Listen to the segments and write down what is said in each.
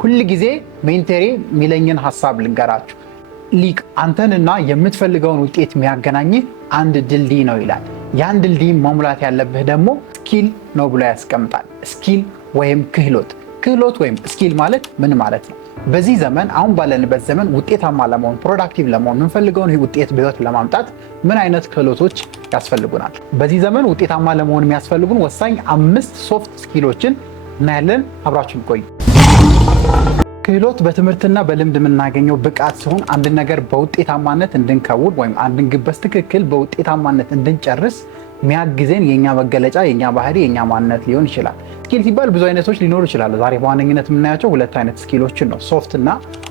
ሁል ጊዜ ሜንተሪ ሚለኝን ሐሳብ ልንገራችሁ። ሊቅ አንተንና የምትፈልገውን ውጤት የሚያገናኝህ አንድ ድልድይ ነው ይላል። ያን ድልድይ መሙላት ያለብህ ደግሞ ስኪል ነው ብሎ ያስቀምጣል። ስኪል ወይም ክህሎት ወይም ስኪል ማለት ምን ማለት ነው? በዚህ ዘመን አሁን ባለንበት ዘመን ውጤታማ ለመሆን ፕሮዳክቲቭ ለመሆን የምንፈልገውን ውጤት በህይወት ለማምጣት ምን አይነት ክህሎቶች ያስፈልጉናል? በዚህ ዘመን ውጤታማ ለመሆን የሚያስፈልጉን ወሳኝ 5 ሶፍት ስኪሎችን እናያለን። አብራችሁን ቆዩ። ክህሎት በትምህርትና በልምድ የምናገኘው ብቃት ሲሆን አንድን ነገር በውጤታማነት እንድንከውን ወይም አንድን ግብ በትክክል በውጤታማነት እንድንጨርስ የሚያግዘን የኛ መገለጫ፣ የኛ ባህሪ፣ የኛ ማንነት ሊሆን ይችላል። ስኪል ሲባል ብዙ አይነቶች ሊኖሩ ይችላሉ። ዛሬ በዋነኝነት የምናያቸው 2 አይነት ስኪሎችን ነው፣ ሶፍት እና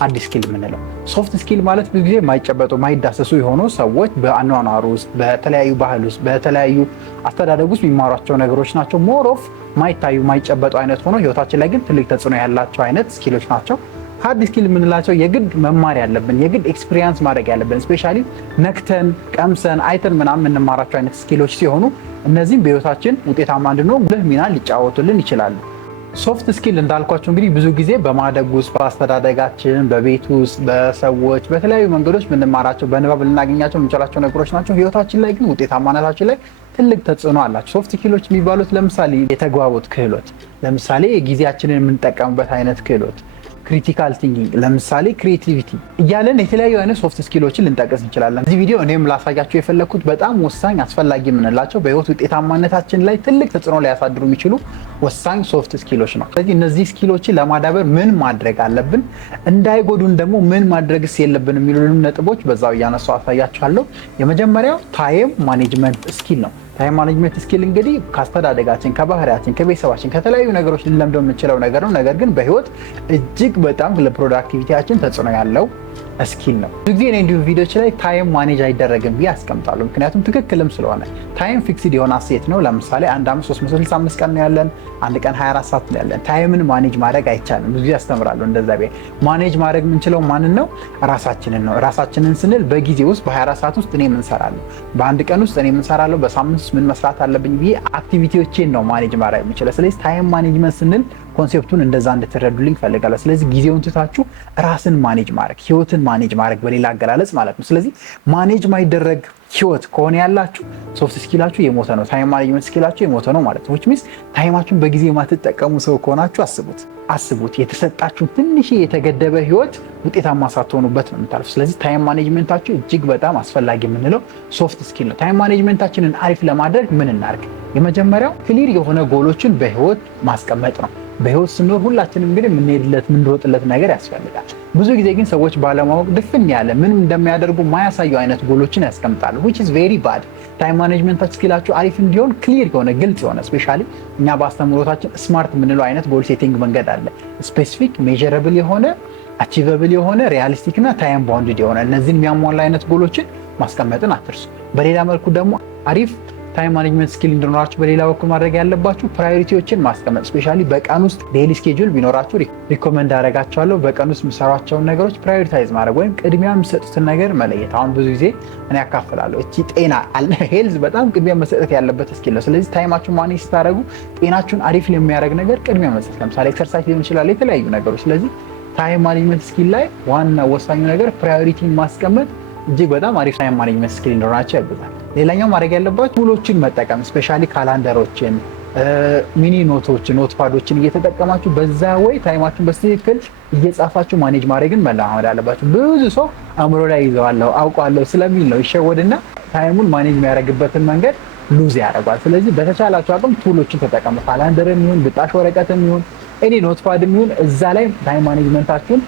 ሃርድ ስኪል የምንለው። ሶፍት ስኪል ማለት ብዙ ጊዜ የማይጨበጡ የማይዳሰሱ የሆኑ ሰዎች በአኗኗር ውስጥ፣ በተለያዩ ባህል ውስጥ፣ በተለያዩ አስተዳደግ ውስጥ የሚማሯቸው ነገሮች ናቸው። ሞር ኦፍ ማይታዩ ማይጨበጡ አይነት ሆኖ ህይወታችን ላይ ግን ትልቅ ተጽዕኖ ያላቸው አይነት ስኪሎች ናቸው። ሃርድ ስኪል የምንላቸው የግድ መማር ያለብን የግድ ኤክስፒሪየንስ ማድረግ ያለብን ስፔሻሊ ነክተን ቀምሰን አይተን ምናምን የምንማራቸው አይነት ስኪሎች ሲሆኑ እነዚህም በህይወታችን ውጤታማ እንድንሆን ጉልህ ሚና ሊጫወቱልን ይችላሉ። ሶፍት ስኪል እንዳልኳቸው እንግዲህ ብዙ ጊዜ በማደግ ውስጥ በአስተዳደጋችን፣ በቤት ውስጥ፣ በሰዎች በተለያዩ መንገዶች የምንማራቸው በንባብ ልናገኛቸው የምንችላቸው ነገሮች ናቸው። ህይወታችን ላይ ግን ውጤታማነታችን ላይ ትልቅ ተጽዕኖ አላቸው። ሶፍት ስኪሎች የሚባሉት ለምሳሌ የተግባቦት ክህሎት፣ ለምሳሌ ጊዜያችንን የምንጠቀምበት አይነት ክህሎት፣ ክሪቲካል ቲንኪንግ፣ ለምሳሌ ክሪኤቲቪቲ እያለን የተለያዩ አይነት ሶፍት ስኪሎችን ልንጠቅስ እንችላለን። እዚህ ቪዲዮ እኔም ላሳያችሁ የፈለግኩት በጣም ወሳኝ አስፈላጊ የምንላቸው በህይወት ውጤታማነታችን ላይ ትልቅ ተጽዕኖ ሊያሳድሩ የሚችሉ ወሳኝ ሶፍት ስኪሎች ነው። ስለዚህ እነዚህ ስኪሎችን ለማዳበር ምን ማድረግ አለብን፣ እንዳይጎዱን ደግሞ ምን ማድረግስ የለብን የሚሉንም ነጥቦች በዛው እያነሳው አሳያችኋለሁ። የመጀመሪያው ታይም ማኔጅመንት ስኪል ነው። ታይም ማኔጅመንት ስኪል እንግዲህ ከአስተዳደጋችን፣ ከባህሪያችን፣ ከቤተሰባችን ከተለያዩ ነገሮች ልንለምደው የምንችለው ነገር ነው። ነገር ግን በህይወት እጅግ በጣም ለፕሮዳክቲቪቲያችን ተጽዕኖ ያለው ስኪል ነው። ብዙ ጊዜ እንዲሁ ቪዲዮች ላይ ታይም ማኔጅ አይደረግም ብዬ አስቀምጣለሁ። ምክንያቱም ትክክልም ስለሆነ ታይም ፊክስድ የሆነ አሴት ነው። ለምሳሌ አንድ ዓመት 365 ቀን ነው ያለን፣ አንድ ቀን 24 ሰዓት ነው ያለን። ታይምን ማኔጅ ማድረግ አይቻልም። ብዙ ጊዜ ያስተምራለሁ እንደዛ። ማኔጅ ማድረግ የምንችለው ማንን ነው? ራሳችንን ነው። ራሳችንን ስንል በጊዜ ውስጥ በ24 ሰዓት ውስጥ እኔ ምን እሰራለሁ፣ በአንድ ቀን ውስጥ እኔ ምን እሰራለሁ፣ በሳምንት ውስጥ ምን መስራት አለብኝ ብዬ አክቲቪቲዎቼን ነው ማኔጅ ማድረግ የምችለው። ስለዚህ ታይም ማኔጅመንት ስንል ኮንሴፕቱን እንደዛ እንድትረዱልኝ ፈልጋለሁ። ስለዚህ ጊዜውን ትታችሁ ራስን ማኔጅ ማድረግ፣ ህይወትን ማኔጅ ማድረግ በሌላ አገላለጽ ማለት ነው። ስለዚህ ማኔጅ ማይደረግ ህይወት ከሆነ ያላችሁ ሶፍት ስኪላችሁ የሞተ ነው። ታይም ማኔጅመንት ስኪላችሁ የሞተ ነው ማለት ነው። which means ታይማችሁን በጊዜ የማትጠቀሙ ሰው ከሆናችሁ አስቡት የተሰጣችሁ ትንሽ የተገደበ ህይወት ውጤታማ ሳትሆኑበት ነው የምታልፉ። ስለዚህ ታይም ማኔጅመንታችሁ እጅግ በጣም አስፈላጊ የምንለው ሶፍት ስኪል ነው። ታይም ማኔጅመንታችንን አሪፍ ለማድረግ ምን እናድርግ? የመጀመሪያው ክሊር የሆነ ጎሎችን በህይወት ማስቀመጥ ነው። በህይወት ስንኖር ሁላችንም እንግዲህ የምንሄድለት የምንሮጥለት ነገር ያስፈልጋል። ብዙ ጊዜ ግን ሰዎች ባለማወቅ ድፍን ያለ ምን እንደሚያደርጉ ማያሳዩ አይነት ጎሎችን ያስቀምጣሉ which is very bad። ታይም ማኔጅመንት ስኪላችሁ አሪፍ እንዲሆን ክሊር የሆነ ግልጽ የሆነ ስፔሻሊ እኛ በአስተምሮታችን ስማርት የምንለው አይነት ጎል ሴቲንግ መንገድ አለ። ስፔሲፊክ፣ ሜዠረብል የሆነ፣ አቺቨብል የሆነ፣ ሪያሊስቲክ እና ታይም ባውንድድ የሆነ እነዚህን የሚያሟላ አይነት ጎሎችን ማስቀመጥን አትርሱ። በሌላ መልኩ ደግሞ አሪፍ ታይም ማኔጅመንት ስኪል እንዲኖራችሁ በሌላ በኩል ማድረግ ያለባችሁ ፕራዮሪቲዎችን ማስቀመጥ። ስፔሻሊ በቀን ውስጥ ዴይሊ ስኬጁል ቢኖራችሁ ሪኮመንድ አደርጋችኋለሁ። በቀን ውስጥ የምሰሯቸውን ነገሮች ፕራዮሪታይዝ ማድረግ ወይም ቅድሚያ የምሰጡትን ነገር መለየት። አሁን ብዙ ጊዜ እኔ ያካፍላለሁ እቺ ጤና ሄልዝ በጣም ቅድሚያ መሰጠት ያለበት ስኪል ነው። ስለዚህ ታይማችሁን ማኔጅ ስታደርጉ ጤናችሁን አሪፍ የሚያደርግ ነገር ቅድሚያ መስጠት፣ ለምሳሌ ኤክሰርሳይዝ ሊሆን ይችላል፣ የተለያዩ ነገሮች። ስለዚህ ታይም ማኔጅመንት ስኪል ላይ ዋና ወሳኙ ነገር ፕራዮሪቲን ማስቀመጥ እጅግ በጣም አሪፍ ታይም ማኔጅመንት ስኪል እንዲኖራችሁ ያግዛል። ሌላኛው ማድረግ ያለባችሁ ቱሎችን መጠቀም፣ ስፔሻሊ ካላንደሮችን፣ ሚኒ ኖቶችን፣ ኖትፓዶችን እየተጠቀማችሁ በዛ ወይ ታይማችሁን በትክክል እየጻፋችሁ ማኔጅ ማድረግን መለማመድ አለባችሁ። ብዙ ሰው አእምሮ ላይ ይዘዋለሁ አውቀዋለሁ ስለሚል ነው ይሸወድና ታይሙን ማኔጅ የሚያደርግበትን መንገድ ሉዝ ያደርጓል። ስለዚህ በተቻላችሁ አቅም ቱሎችን ተጠቀሙ። ካላንደርም ይሁን ብጣሽ ወረቀትም ይሁን ኤኒ ኖትፓድም ይሁን እዛ ላይ ታይም ማኔጅመንታችሁን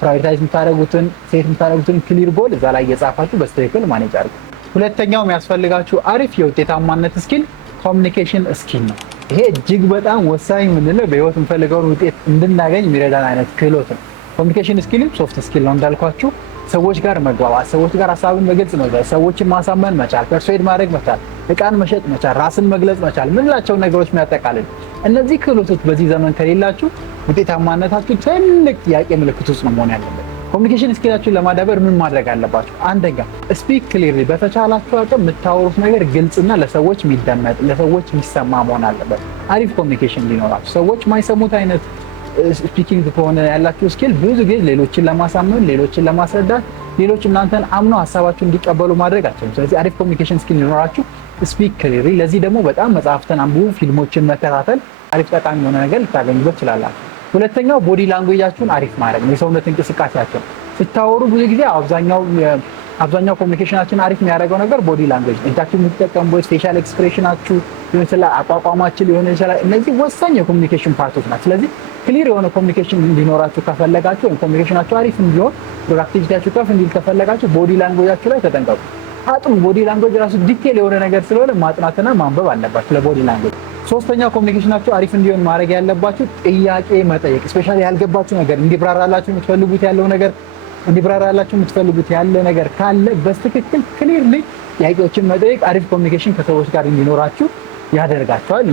ፕራዮሪታይዝ የምታደርጉትን ሴት የምታደርጉትን ክሊር ጎል እዛ ላይ እየጻፋችሁ በትክክል ማኔጅ አድርጉ። ሁለተኛው የሚያስፈልጋችሁ አሪፍ የውጤታማነት ስኪል ኮሚኒኬሽን ስኪል ነው። ይሄ እጅግ በጣም ወሳኝ የምንለው በህይወት የምፈልገውን ውጤት እንድናገኝ የሚረዳን አይነት ክህሎት ነው። ኮሚኒኬሽን ስኪልም ሶፍት ስኪል ነው እንዳልኳችሁ። ሰዎች ጋር መግባባት፣ ሰዎች ጋር ሀሳብን መግለጽ መቻል፣ ሰዎችን ማሳመን መቻል፣ ፐርሱዌድ ማድረግ መቻል፣ እቃን መሸጥ መቻል፣ ራስን መግለጽ መቻል፣ ምንላቸውን ነገሮች የሚያጠቃልል እነዚህ ክህሎቶች በዚህ ዘመን ከሌላችሁ ውጤታማነታችሁ ትልቅ ጥያቄ ምልክት ውስጥ ነው መሆን ያለበት። ኮሚኒኬሽን ስኪላችሁን ለማዳበር ምን ማድረግ አለባችሁ? አንደኛ ስፒክ ክሊርሊ፣ በተቻላችሁ አቅም የምታወሩት ነገር ግልጽና ለሰዎች የሚደመጥ ለሰዎች የሚሰማ መሆን አለበት። አሪፍ ኮሚኒኬሽን እንዲኖራችሁ ሰዎች ማይሰሙት አይነት ስፒኪንግ ከሆነ ያላችሁ ስኪል ብዙ ጊዜ ሌሎችን ለማሳመን፣ ሌሎችን ለማስረዳት፣ ሌሎች እናንተን አምነው ሀሳባችሁን እንዲቀበሉ ማድረግ አትችሉም። ስለዚህ አሪፍ ኮሚኒኬሽን ስኪል ሊኖራችሁ ስፒክ ክሊርሊ። ለዚህ ደግሞ በጣም መጽሐፍትን አንብቡ፣ ፊልሞችን መከታተል አሪፍ ጠቃሚ የሆነ ነገር ልታገኙበት ትችላላችሁ። ሁለተኛው ቦዲ ላንጉዌጃችሁን አሪፍ ማድረግ ነው። የሰውነት እንቅስቃሴያችሁን ስታወሩ ብዙ ጊዜ አብዛኛው ኮሚኒኬሽናችን አሪፍ የሚያደርገው ነገር ቦዲ ላንጉዌጅ፣ እጃችሁ የምትጠቀሙበት ፌሻል ኤክስፕሬሽናችሁ ሊሆን ይችላል፣ አቋቋማችሁ ሊሆን ይችላል። እነዚህ ወሳኝ የኮሚኒኬሽን ፓርቶች ናቸው። ስለዚህ ክሊር የሆነ ኮሚኒኬሽን እንዲኖራችሁ ከፈለጋችሁ ወይም ኮሚኒኬሽናችሁ አሪፍ እንዲሆን ፕሮዳክቲቪቲያችሁ ከፍ እንዲል ከፈለጋችሁ ቦዲ ላንጉዌጃችሁ ላይ ተጠንቀቁ። አጥኑ። ቦዲ ላንጉዌጅ ራሱ ዲቴል የሆነ ነገር ስለሆነ ማጥናትና ማንበብ አለባችሁ ለቦዲ ላንጉዌጅ። ሶስተኛው ኮሚኒኬሽናችሁ አሪፍ እንዲሆን ማድረግ ያለባችሁ ጥያቄ መጠየቅ። ስፔሻሊ ያልገባችሁ ነገር እንዲብራራላችሁ የምትፈልጉት ያለ ነገር ካለ በትክክል ክሊርሊ ጥያቄዎችን መጠየቅ አሪፍ ኮሚኒኬሽን ከሰዎች ጋር እንዲኖራችሁ ያደርጋቸዋል።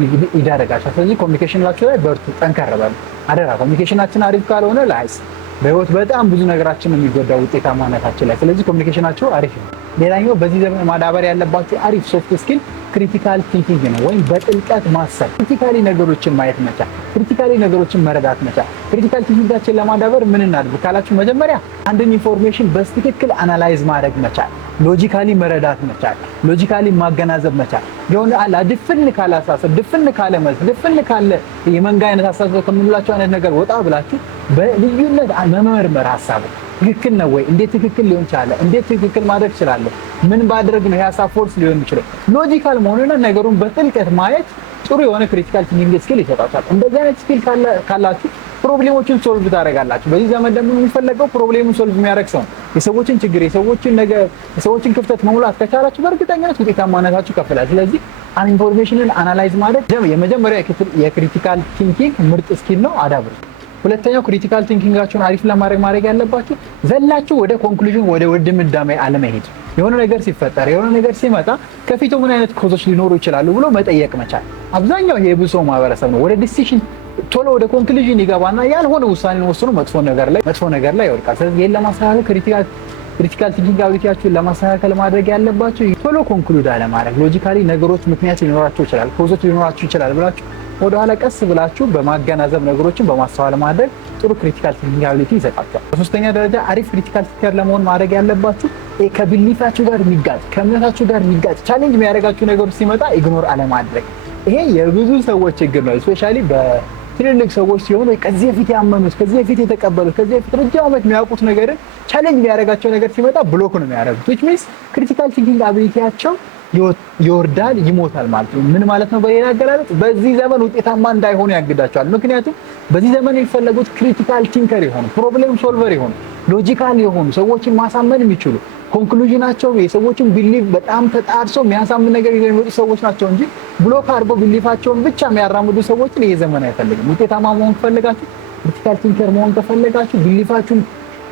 ስለዚህ ኮሚኒኬሽናችሁ ላይ በርቱ፣ ጠንከር በሉ አደራ። ኮሚኒኬሽናችን አሪፍ ካልሆነ ላይስ በህይወት በጣም ብዙ ነገራችን የሚጎዳው ውጤታማነታችን ላይ። ስለዚህ ኮሚኒኬሽናችሁ አሪፍ ነው። ሌላኛው በዚህ ዘመን ማዳበር ያለባችሁ አሪፍ ሶፍት ስኪል ክሪቲካል ቲንኪንግ ነው፣ ወይም በጥልቀት ማሰብ፣ ክሪቲካሊ ነገሮችን ማየት መቻል፣ ክሪቲካሊ ነገሮችን መረዳት መቻል። ክሪቲካል ቲንኪንጋችን ለማዳበር ምን እናድርግ ካላችሁ መጀመሪያ አንድን ኢንፎርሜሽን በትክክል አናላይዝ ማድረግ መቻል፣ ሎጂካሊ መረዳት መቻል፣ ሎጂካሊ ማገናዘብ መቻል። የሆነ ድፍን ካለ አሳሰብ፣ ድፍን ካለ መልስ፣ ድፍን ካለ የመንጋ አይነት አሳሰብ ከምንላቸው አይነት ነገር ወጣ ብላችሁ በልዩነት መመርመር ሀሳቡ ትክክል ነው ወይ? እንዴት ትክክል ሊሆን ቻለ? እንዴት ትክክል ማድረግ እችላለሁ? ምን ባድረግ ነው የሀሳብ ፎርስ ሊሆን የሚችለው? ሎጂካል መሆኑና ነገሩን በጥልቀት ማየት ጥሩ የሆነ ክሪቲካል ቲንኪንግ ስኪል ይሰጣችኋል። እንደዚህ አይነት ስኪል ካላችሁ ፕሮብሌሞችን ሶልቭ ታደርጋላችሁ። በዚህ ዘመን ደግሞ የሚፈለገው ፕሮብሌሙን ሶልቭ የሚያደርግ ሰው ነው። የሰዎችን ችግር፣ የሰዎችን ክፍተት መሙላት ከቻላችሁ በእርግጠኝነት ውጤታማነታችሁ ከፍ ይላል። ስለዚህ ኢንፎርሜሽንን አናላይዝ ማድረግ የመጀመሪያ የክሪቲካል ቲንኪንግ ምርጥ ስኪል ነው፣ አዳብሩ። ሁለተኛው ክሪቲካል ቲንኪንጋችሁን አሪፍ ለማድረግ ያለባችሁ ዘላችሁ ወደ ኮንክሉዥን ወደ ድምዳሜ አለመሄድ። የሆነ ነገር ሲፈጠር የሆነ ነገር ሲመጣ ከፊቱ ምን አይነት ኮዞች ሊኖሩ ይችላሉ ብሎ መጠየቅ መቻል። አብዛኛው የብዙ ሰው ማህበረሰብ ነው ወደ ዲሲሽን ቶሎ ወደ ኮንክሉዥን ይገባና ያልሆነ ውሳኔ ወስኖ መጥፎ ነገር ላይ ይወድቃል። ስለዚህ ይሄን ለማስተካከል ክሪቲካል ቲንኪንግ አቢሊቲያችሁን ለማስተካከል ማድረግ ያለባችሁ ቶሎ ኮንክሉድ አለማድረግ፣ ሎጂካሊ ነገሮች ምክንያት ሊኖራቸው ይችላል፣ ኮዞች ሊኖራቸው ይችላል ብላችሁ ወደኋላ ቀስ ብላችሁ በማገናዘብ ነገሮችን በማስተዋል ማድረግ ጥሩ ክሪቲካል ቲንኪንግ አቢሊቲ ይሰጣችኋል። በሶስተኛ ደረጃ አሪፍ ክሪቲካል ቲንከር ለመሆን ማድረግ ያለባችሁ ከቢሊፋችሁ ጋር የሚጋጭ ከእምነታችሁ ጋር የሚጋጭ ቻሌንጅ የሚያደርጋችሁ ነገሮች ሲመጣ ኢግኖር አለማድረግ። ይሄ የብዙ ሰዎች ችግር ነው። ስፔሻሊ በትልልቅ ሰዎች ሲሆኑ ከዚህ በፊት ያመኑት፣ ከዚህ በፊት የተቀበሉት፣ ከዚህ በፊት ረጅም ዓመት የሚያውቁት ነገርን ቻሌንጅ የሚያደርጋቸው ነገር ሲመጣ ብሎክ ነው የሚያደርጉት። which means ክሪቲካል ቲንኪንግ አቢሊቲያቸው ይወርዳል፣ ይሞታል ማለት ነው። ምን ማለት ነው? በሌላ አገላለጽ በዚህ ዘመን ውጤታማ እንዳይሆኑ ያግዳቸዋል። ምክንያቱም በዚህ ዘመን የሚፈለጉት ክሪቲካል ቲንከር የሆኑ ፕሮብሌም ሶልቨር የሆኑ ሎጂካል የሆኑ ሰዎችን ማሳመን የሚችሉ ኮንክሉዥናቸው የሰዎችን ቢሊፍ በጣም ተጣርሶ የሚያሳምን ነገር ይዘው የሚወጡ ሰዎች ናቸው እንጂ ብሎክ አድርገው ቢሊፋቸውን ብቻ የሚያራምዱ ሰዎችን ይሄ ዘመን አይፈልግም። ውጤታማ መሆን ከፈለጋችሁ፣ ክሪቲካል ቲንከር መሆን ከፈለጋችሁ ቢሊፋችሁን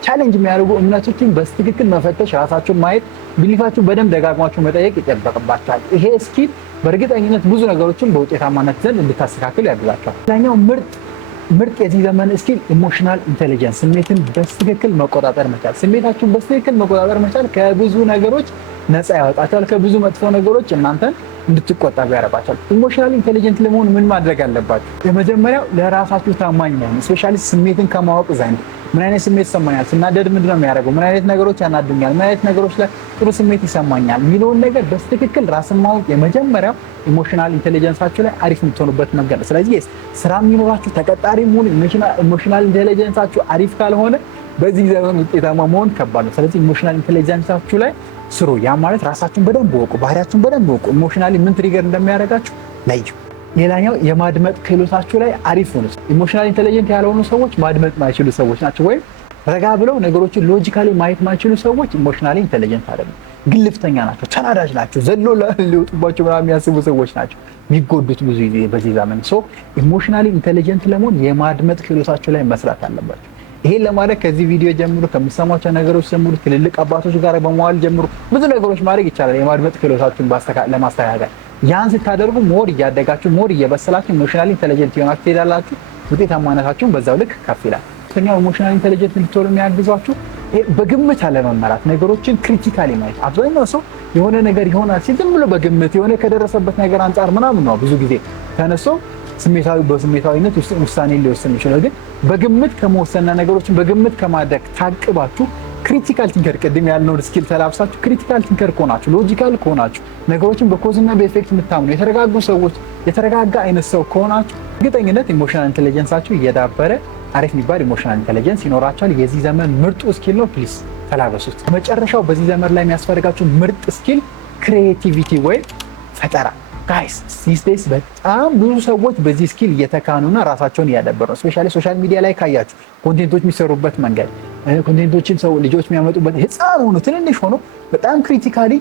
ቻሌንጅ የሚያደርጉ እምነቶችን በትክክል መፈተሽ፣ ራሳችሁን ማየት፣ ቢሊፋችሁን በደንብ ደጋግማችሁ መጠየቅ ይጠበቅባችኋል። ይሄ ስኪል በእርግጠኝነት ብዙ ነገሮችን በውጤታማነት ዘንድ እንድታስተካክል ያግዛችኋል። ሌላኛው ምርጥ የዚህ ዘመን ስኪል ኢሞሽናል ኢንቴሊጀንስ፣ ስሜትን በትክክል መቆጣጠር መቻል። ስሜታችሁን በትክክል መቆጣጠር መቻል ከብዙ ነገሮች ነፃ ያወጣችኋል። ከብዙ መጥፎ ነገሮች እናንተን እንድትቆጠቡ ያደርጋችኋል። ኢሞሽናል ኢንቴሊጀንት ለመሆን ምን ማድረግ አለባችሁ? የመጀመሪያው ለራሳችሁ ታማኝ መሆን፣ ስፔሻሊ ስሜትን ከማወቅ ዘንድ ምን አይነት ስሜት ይሰማኛል፣ ስናደድ ምንድን ነው የሚያደርገው፣ ምን አይነት ነገሮች ያናዱኛል፣ ምን አይነት ነገሮች ላይ ጥሩ ስሜት ይሰማኛል የሚለውን ነገር በትክክል ራስን ማወቅ የመጀመሪያው ኢሞሽናል ኢንቴሊጀንሳችሁ ላይ አሪፍ የምትሆኑበት መንገድ ነው። ስለዚህ ስራ የሚኖራችሁ ተቀጣሪ መሆን ኢሞሽናል ኢንቴሊጀንሳችሁ አሪፍ ካልሆነ በዚህ ዘመን ውጤታማ መሆን ከባድ ነው። ስለዚህ ኢሞሽናል ኢንቴሊጀንሳችሁ ላይ ስሩ። ያ ማለት ራሳችሁን በደንብ ወቁ፣ ባህሪያችሁን በደንብ ወቁ፣ ኢሞሽናሊ ምን ትሪገር እንደሚያደርጋችሁ ለዩ። ሌላኛው የማድመጥ ክህሎታችሁ ላይ አሪፍ ሆኑ። ኢሞሽናል ኢንቴሊጀንት ያልሆኑ ሰዎች ማድመጥ ማይችሉ ሰዎች ናቸው። ወይም ረጋ ብለው ነገሮችን ሎጂካሊ ማየት ማይችሉ ሰዎች ኢሞሽናሊ ኢንቴሊጀንት አይደሉም፣ ግልፍተኛ ናቸው፣ ተናዳጅ ናቸው፣ ዘሎ ሊወጡባቸው ምናምን የሚያስቡ ሰዎች ናቸው የሚጎዱት ብዙ ጊዜ በዚህ ዘመን። ኢሞሽናሊ ኢንቴሊጀንት ለመሆን የማድመጥ ክህሎታችሁ ላይ መስራት አለባቸው። ይሄን ለማድረግ ከዚህ ቪዲዮ ጀምሮ ከምትሰሟቸው ነገሮች ጀምሮ ትልልቅ አባቶች ጋር በመዋል ጀምሮ ብዙ ነገሮች ማድረግ ይቻላል የማድመጥ ክህሎታችሁን ለማስተካከል። ያን ስታደርጉ ሞር እያደጋችሁ ሞር እየበሰላችሁ ኢሞሽናሊ ኢንቴሊጀንት የሆናችሁ ትሄዳላችሁ። ውጤታማነታችሁን በዛው ልክ ከፍ ይላል። ሶስተኛው ኢሞሽናሊ ኢንቴሊጀንት ልትሆኑ የሚያግዟችሁ በግምት አለመመራት፣ ነገሮችን ክሪቲካሊ ማየት። አብዛኛው ሰው የሆነ ነገር ይሆናል ሲል ዝም ብሎ በግምት የሆነ ከደረሰበት ነገር አንጻር ምናምን ነው ብዙ ጊዜ ተነስቶ በስሜታዊነት ውሳኔ ሊወስን ይችላል። ግን በግምት ከመወሰንና ነገሮችን በግምት ከማድረግ ታቅባችሁ ክሪቲካል ቲንከር ቅድም ያልነው ስኪል ተላብሳችሁ ክሪቲካል ቲንከር ከሆናችሁ ሎጂካል ከሆናችሁ ነገሮችን በኮዝና በኤፌክት የምታምኑ የተረጋጉ ሰዎች የተረጋጋ አይነት ሰው ከሆናችሁ እርግጠኝነት ኢሞሽናል ኢንቴሊጀንሳችሁ እየዳበረ አሪፍ የሚባል ኢሞሽናል ኢንቴሊጀንስ ይኖራችኋል። የዚህ ዘመን ምርጡ ስኪል ነው። ፕሊዝ ተላበሱት። መጨረሻው በዚህ ዘመን ላይ የሚያስፈልጋችሁ ምርጥ ስኪል ክሪኤቲቪቲ ወይም ፈጠራ። ጋይስ ዲስ ዴይስ በጣም ብዙ ሰዎች በዚህ ስኪል እየተካኑና ራሳቸውን እያዳበሩ ነው። ስፔሻሊ ሶሻል ሚዲያ ላይ ካያችሁ ኮንቴንቶች የሚሰሩበት መንገድ ኮንቴንቶችን ሰው ልጆች የሚያመጡበት ህፃን ሆኖ ትንንሽ ሆኖ በጣም ክሪቲካሊ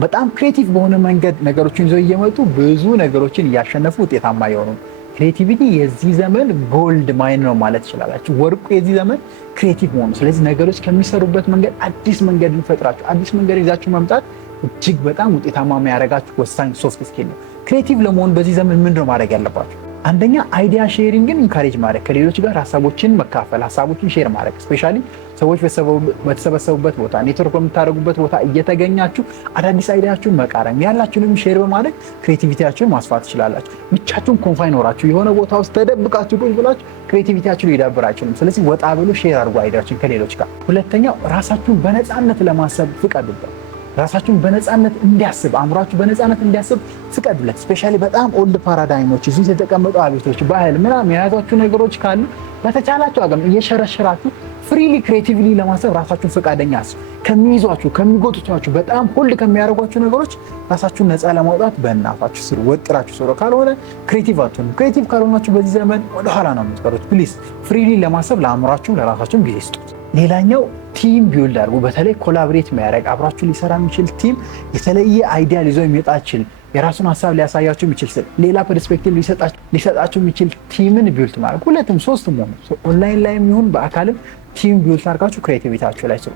በጣም ክሬቲቭ በሆነ መንገድ ነገሮችን ይዘው እየመጡ ብዙ ነገሮችን እያሸነፉ ውጤታማ የሆኑ ክሬቲቪቲ የዚህ ዘመን ጎልድ ማይን ነው ማለት ይችላላችሁ። ወርቁ የዚህ ዘመን ክሬቲቭ መሆኑ። ስለዚህ ነገሮች ከሚሰሩበት መንገድ አዲስ መንገድ ፈጥራችሁ አዲስ መንገድ ይዛችሁ መምጣት እጅግ በጣም ውጤታማ የሚያደርጋችሁ ወሳኝ ሶፍት ስኪል ነው። ክሬቲቭ ለመሆን በዚህ ዘመን ምንድነው ማድረግ ያለባችሁ? አንደኛ አይዲያ ሼሪንግን ኢንካሬጅ ማድረግ፣ ከሌሎች ጋር ሀሳቦችን መካፈል፣ ሀሳቦችን ሼር ማድረግ። ስፔሻሊ ሰዎች በተሰበሰቡበት ቦታ ኔትወርክ በምታደርጉበት ቦታ እየተገኛችሁ አዳዲስ አይዲያችሁን መቃረም ያላችሁንም ሼር በማድረግ ክሬቲቪቲያችሁን ማስፋት ትችላላችሁ። ብቻችሁን ኮንፋይን ኖራችሁ የሆነ ቦታ ውስጥ ተደብቃችሁ ቁጭ ብላችሁ ክሬቲቪቲያችሁን ሊዳብር አይችልም። ስለዚህ ወጣ ብሎ ሼር አድርጉ አይዲያችሁን ከሌሎች ጋር። ሁለተኛው ራሳችሁን በነፃነት ለማሰብ ፍቀዱበት። ራሳችሁን በነፃነት እንዲያስብ አእምሯችሁ በነፃነት እንዲያስብ ፍቀዱለት። ስፔሻሊ በጣም ኦልድ ፓራዳይሞች እዚህ የተቀመጡ አቤቶች ባህል ምናምን የያዟችሁ ነገሮች ካሉ በተቻላችሁ አቅም እየሸረሸራችሁ ፍሪሊ ክሬቲቭሊ ለማሰብ ራሳችሁን ፈቃደኛ አስቡ። ከሚይዟችሁ ከሚጎትቷችሁ በጣም ሆልድ ከሚያደርጓችሁ ነገሮች ራሳችሁን ነፃ ለማውጣት በእናታችሁ ስሩ፣ ወጥራችሁ ስሩ። ካልሆነ ክሬቲቭ አትሆኑ። ክሬቲቭ ካልሆናችሁ በዚህ ዘመን ወደኋላ ነው የምትቀሩት። ፕሊዝ ፍሪሊ ለማሰብ ለአእምሯችሁም ለራሳችሁም ጊዜ ስጡት። ሌላኛው ቲም ቢውልድ አድርጉ። በተለይ ኮላብሬት የሚያደርግ አብራችሁ ሊሰራ የሚችል ቲም፣ የተለየ አይዲያ ሊዞ የሚመጣ ይችል የራሱን ሀሳብ ሊያሳያችሁ የሚችል ሌላ ፐርስፔክቲቭ ሊሰጣችሁ የሚችል ቲምን ቢውልድ ማድረግ። ሁለትም ሶስትም ሆኑ ኦንላይን ላይ የሚሆን በአካልም ቲም ቢውልድ አድርጋችሁ ክሬቲቪቲያችሁ ላይ ስሩ።